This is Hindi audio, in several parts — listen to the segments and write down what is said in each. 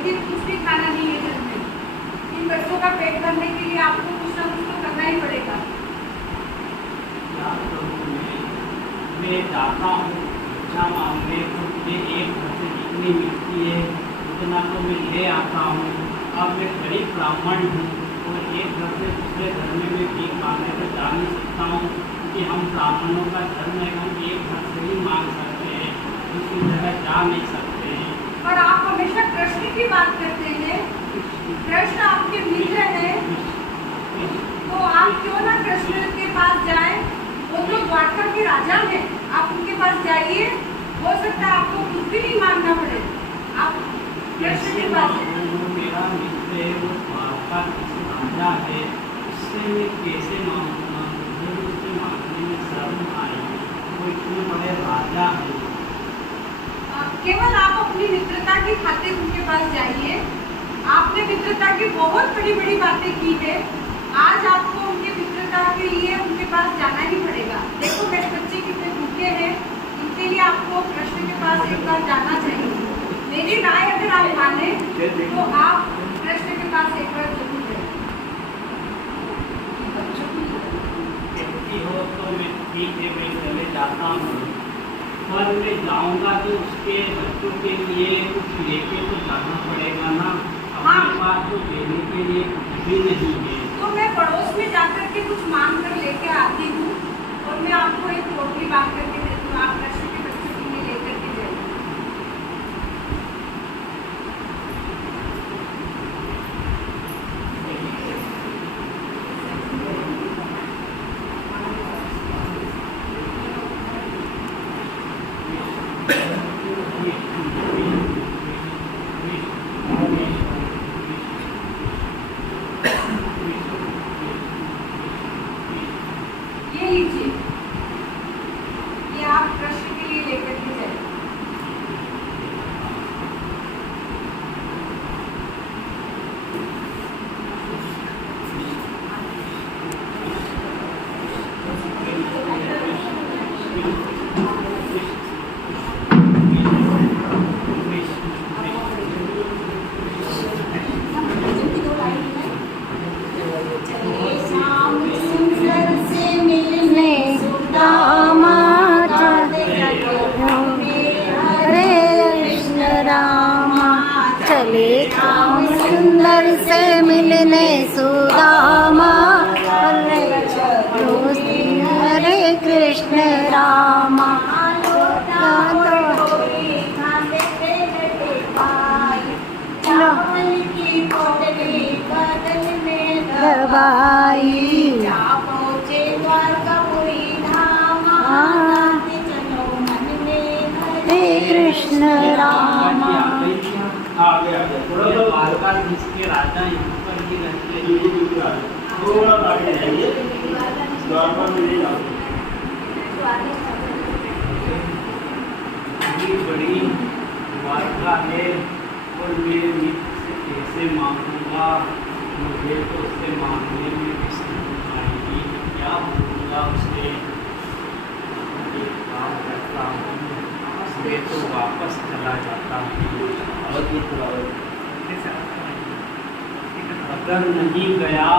लेकिन कुछ भी खाना नहीं है घर में। इन बच्चों का पेट भरने के लिए आपको कुछ ना कुछ तो करना ही पड़ेगा। मैं जाता हूँ भिक्षा मांगने, तो मुझे एक घर से जितनी मिलती है उतना तो मैं ले आता हूँ। अब मैं गरीब ब्राह्मण हूँ और एक घर से दूसरे घर में मैं भीख मांगने से जा नहीं सकता हूँ, क्योंकि हम ब्राह्मणों का धर्म है, हम एक घर से ही मांग सकते हैं, दूसरी जगह जा नहीं सकते हैं। और आप हमेशा कृष्ण की बात करते हैं, कृष्ण आपके मित्र हैं, तो आप क्यों ना कृष्ण के पास जाएं? वो तो द्वारका के राजा हैं, आप उनके पास जाइए, हो सकता है आपको कुछ भी नहीं मांगना पड़े। आप कृष्ण के पास मेरा मित्र है, वो द्वारका राजा है, उससे मैं कैसे मांगूंगा? मुझे उससे मांगने में शर्म आई, वो इतने बड़े राजा है। केवल आप अपनी मित्रता की खातिर उनके पास जाइए। आपने मित्रता की बहुत बड़ी बड़ी बातें की है, आज आपको उनकी मित्रता के लिए उनके पास जाना ही पड़ेगा। देखो मेरे बच्चे कितने भूखे हैं, इनके लिए आपको कृष्ण के पास एक बार जाना चाहिए। मेरी राय अगर आप माने तो आप कृष्ण के पास एक बार जरूर जाइए। हो तो मैं ठीक है, मैं चले जाता हूँ, पर मैं जाऊँगा तो उसके बच्चों के लिए कुछ लेके तो जाना पड़ेगा ना। अपने पास तो देने के लिए कुछ भी नहीं है। तो मैं पड़ोस में जाकर के कुछ मांग कर लेके आती हूँ और मैं आपको एक रोटी बांध करके देती हूँ, आप कृष्ण के बच्चों के लिए लेकर के जाइए। ये लीजिए, ये आप कृष्ण के लिए लेकर के जाइए। चले श्याम सुंदर से मिलने सुदामा, हरे कृष्ण रामा। हरे कृष्ण रामा। आगे थोड़ा तो द्वारकाधीश के राजा यहाँ पर ही रहते हैं। थोड़ा आगे जाइए, द्वारका में नहीं जाओगे। बड़ी द्वारका है और मेरे मित्र से कैसे मांगूंगा? मुझे तो उससे मांगने में भी शर्म आएगी, क्या बोलूँगा उससे? एक काम करता हूँ, मैं तो वापस चला जाता हूँ। अगर नहीं गया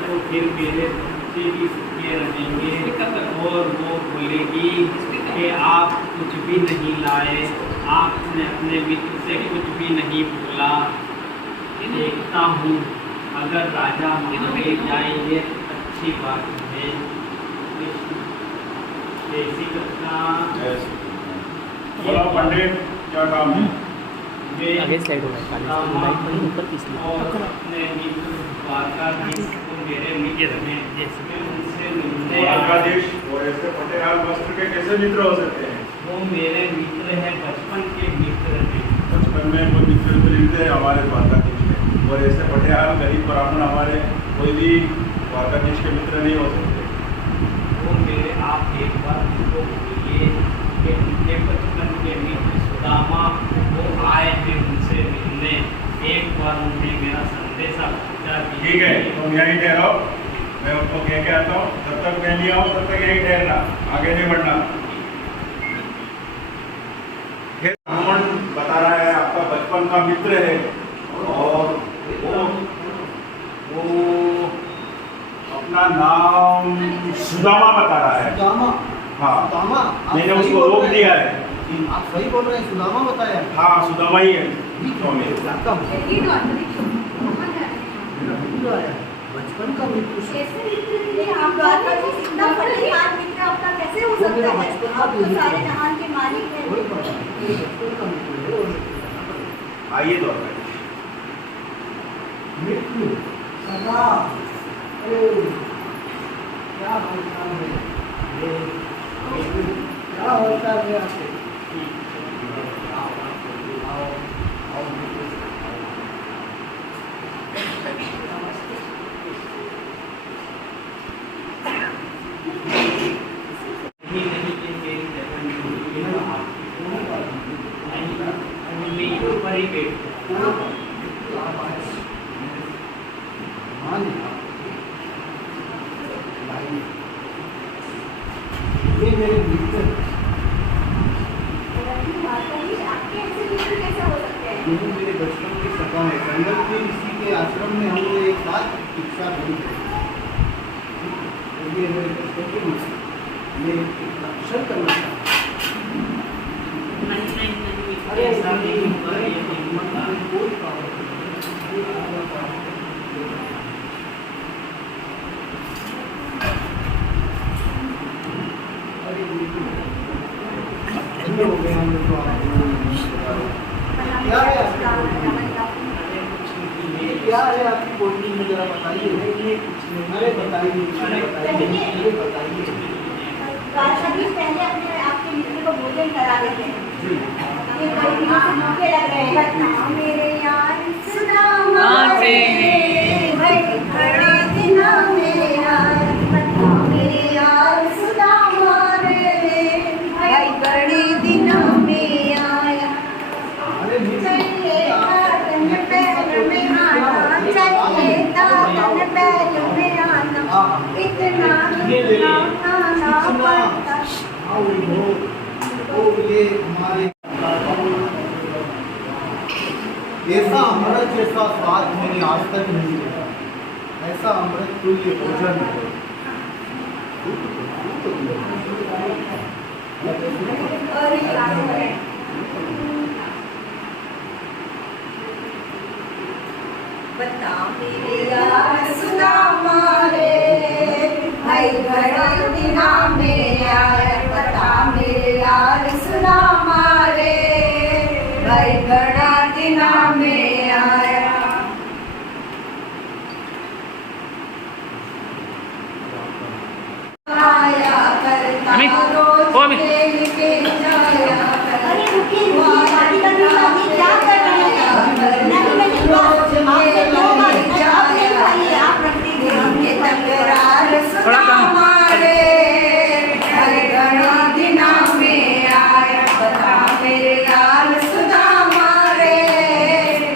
तो फिर मेरे बच्चे भी भूखे रहेंगे और वो बोलेगी कि आप कुछ भी नहीं लाए, आपने अपने मित्र से कुछ भी नहीं बोला। देखता हूँ अगर राजा मांगे जाएंगे अच्छी बात है। जैसी घटना पंडित क्या काम है? आगे स्लाइड हो रहा है, लाइट पर ऊपर तीसरी और अपने मित्र द्वारकाधीश को मेरे मित्र में जैसे उनसे मिलने द्वारकाधीश और ऐसे फतेहाल वस्त्र के कैसे मित्र हो सकते हैं? वो मेरे मित्र हैं, बचपन के मित्र हैं। बचपन में कोई मित्र मिलते हैं हमारे द्वारकाधीश के, और ऐसे फतेहाल गरीब ब्राह्मण हमारे कोई भी द्वारकाधीश के मित्र नहीं हो सकते। वो मेरे आप एक बार उनको बोलिए कि उनके बचपन के मित्र सुदामा वो आए हैं उनसे मिलने, एक बार उन्हें मेरा संदेशा पहुँचा दीजिए। ठीक है, तुम यहीं ठहरो, मैं उनको कह के आता हूँ। जब तक मैं नहीं आऊँ तब तक यहीं ठहरना, आगे नहीं बढ़ना। ब्राह्मण बता रहा है आपका बचपन उनका मित्र है और वो अपना नाम सुदामा बता रहा है। सुदामा? हाँ, सुदामा? आप मैंने सही उसको बोल रोक रहे दिया हैं? है। आप सही बोल रहे हैं, सुदामा बताया? हाँ, सुदामा ही है स्वामी। आपका ये तो अंदर कहाँ जा रहे हैं? मेरा मित्र आया है, बचपन का मित्र। कैसे मित्र थे आप? द्वारका जी इतना फटेहार मित्र आपका कैसे हो सकता है? आप तो सारे जहान के मालिक हैं। वही बात है, मेरे बचपन का मित्र है और आइए द्वारका जी। मित्र सदा। अरे क्या होता है क्या होता है आपके? नहीं कि मेरी जगह नहीं है, आपकी मैं ऊपर ही बैठ ये मेरे मित्र आपके ऐसे मित्र कैसे हो सकते हैं? ये मेरे बचपन के सपा है। संगत में इसी के आश्रम में हम लोग एक साथ शिक्षा पढ़ी है। ये मेरे बचपन के मित्र, मैं दर्शन करना चाहता हूँ। अरे ऐसा नहीं होगा, ये नहीं होगा। कोई प्रॉब्लम नहीं। हो गए हम लोग तो क्या है ये क्या है आपकी कोटनी में, जरा बताइए। अरे बताइए बताइए। पहले अपने आपके मित्र को भोजन करा देते हैं। ये कई दिनों से भूखे लग रहे हैं। बता मेरे यार सुदामा रे, भाई बड़े दिनों में यार। बता मेरे यार सुदामा रे, भाई बड़े दिनों में आया। अरे चाहिए ताकन पैर में आना, चाहिए ताकन पैर में आना, इतना खाना पड़ता। ये हमारे ऐसा अमृत जैसा स्वाद मैंने आज तक नहीं देखा। ऐसा अमृत तुल्य भोजन है। बता मेरे यार सुदामा रे, भाई बड़े दिना में आया। बता मेरे यार सुदामा रे, भाई बड़ा दिना में आया। आया करता रोज खेल के जाया करता। अरे रुकिए, शादी करनी शादी क्या कर रहे हैं? थोड़ा कम हमारे घड़ी दिना में आया। बता मेरे यार सुदामा रे,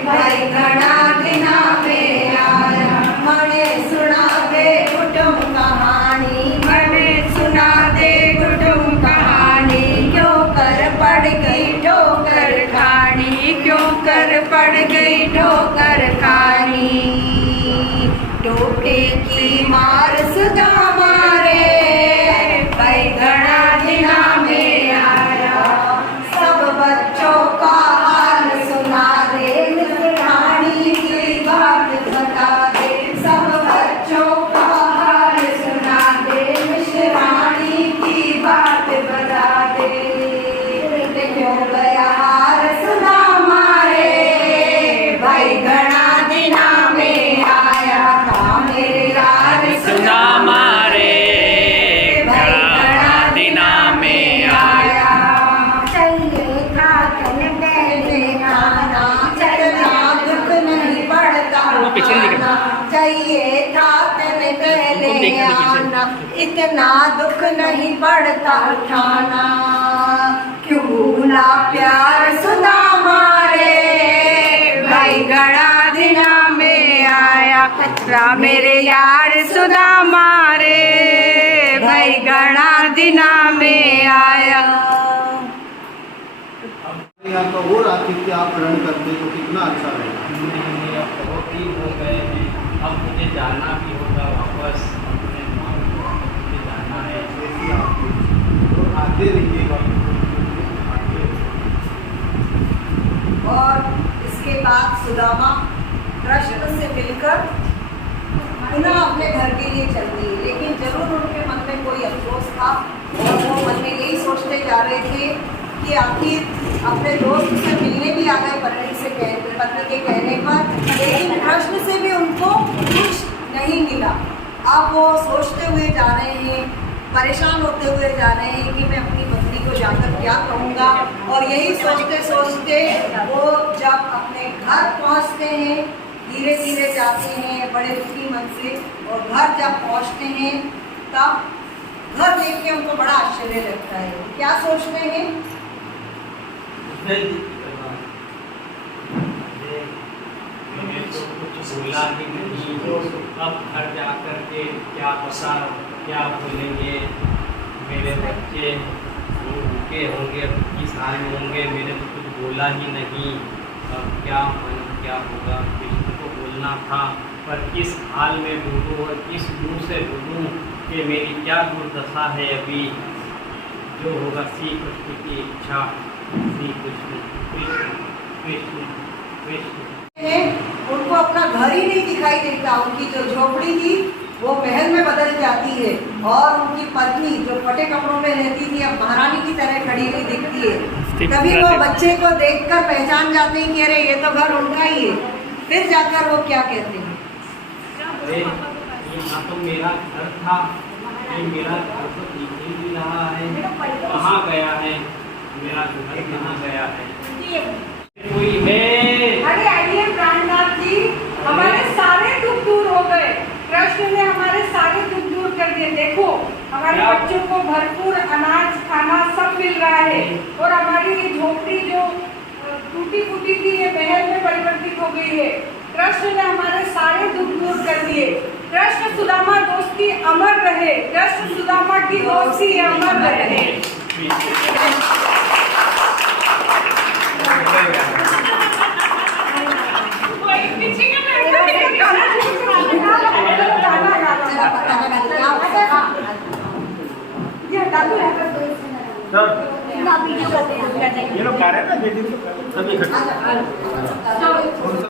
भाई घड़ा दिना में आया। मने सुना दे कुटुम कहानी, मने सुना दे कुटुम कहानी। क्यों कर पड़ गई ठोकर खानी, क्यों कर पड़ गई ठोकर खानी। टोटे की मार सुदामा रे, भाई घड़ा दिना में आया। सब बच्चों का हाल सुना दे, रानी की बात बता दे। सब बच्चों का हाल सुना दे, रानी की बात बता दे। क्यों गया हार सुदामा रे, भाई घड़ा दिना में आया था। मेरे यार सुदामा रे, घड़ा दिना में आया। चाहिए था कल पहले खाना, चलना दुख नहीं पड़ता। वो पीछे नहीं दिख रहा। चाहिए था कल पहले आना, इतना दुख नहीं पड़ता उठाना। क्यों भूला प्यार सुदामा रे, भाई घड़ा दिना में आया। मेरे यार सुदामा रे, भाई घड़ा दिना में आया। यहाँ का और आतिथ्य आप ग्रहण करते तो कितना अच्छा रहेगा। नहीं, अब बहुत ही हो गए हैं। अब मुझे जाना भी होगा वापस अपने माँ को मुझे जाना है। ऐसी आपकी और आते रहिएगा। और इसके बाद सुदामा कृष्ण से मिलकर पुनः अपने घर के लिए चल दिए, लेकिन जरूर उनके मन में कोई अफसोस था और वो मन में यही सोचते जा रहे थे कि आखिर अपने दोस्त से मिलने भी आ गए पत्नी के कहने पर, लेकिन कृष्ण से भी उनको कुछ नहीं मिला। अब वो सोचते हुए जा रहे हैं, परेशान होते हुए जा रहे हैं कि मैं अपनी पत्नी को जाकर क्या कहूँगा। और यही सोचते सोचते वो जब अपने घर पहुँचते हैं, धीरे धीरे जाते हैं बड़े दुखी मन से, और घर जब पहुँचते हैं तब घर देख के उनको बड़ा आश्चर्य लगता है। क्या सोचते हैं? मैंने तो कुछ बोला ही नहीं, अब घर जा कर के क्या पता क्या बोलेंगे। मेरे बच्चे भूखे होंगे, किस हाल में होंगे, मैंने तो कुछ बोला ही नहीं। अब क्या क्या होगा, कृष्ण को बोलना था, पर किस हाल में बोलूँ और किस मुँह से बोलूँ कि मेरी क्या दुर्दशा है। अभी जो होगा श्री कृष्ण की इच्छा। श्री कृष्ण कृष्ण कृष्ण कृष्ण। उनको अपना घर ही नहीं दिखाई देता, उनकी जो झोपड़ी थी वो महल में बदल जाती है, और उनकी पत्नी जो फटे कपड़ों में रहती थी अब महारानी की तरह खड़ी हुई दिखती है। तभी वो बच्चे को देखकर पहचान जाते हैं कि अरे ये तो घर उनका ही है। फिर जाकर वो क्या कहते हैं? अरे यहाँ तो मेरा घर था, ये मेरा घर तो दिख ही नहीं रहा है, कहाँ गया है मेरा घर, कहाँ गया है? कोई है? अरे आइए प्राणनाथ जी, हमारे सारे दुख दूर हो गए। कृष्ण ने हमारे सारे दुख दूर कर दिए। देखो हमारे बच्चों को भरपूर अनाज खाना सब मिल रहा है, और हमारी ये झोपड़ी जो टूटी फूटी थी ये महल में परिवर्तित हो गई है। कृष्ण ने हमारे सारे दुख दूर कर दिए। कृष्ण सुदामा दोस्ती अमर रहे, कृष्ण सुदामा की दोस्ती अमर रहे। ये लोग कह रहे हैं ना, सभी इकट्ठे।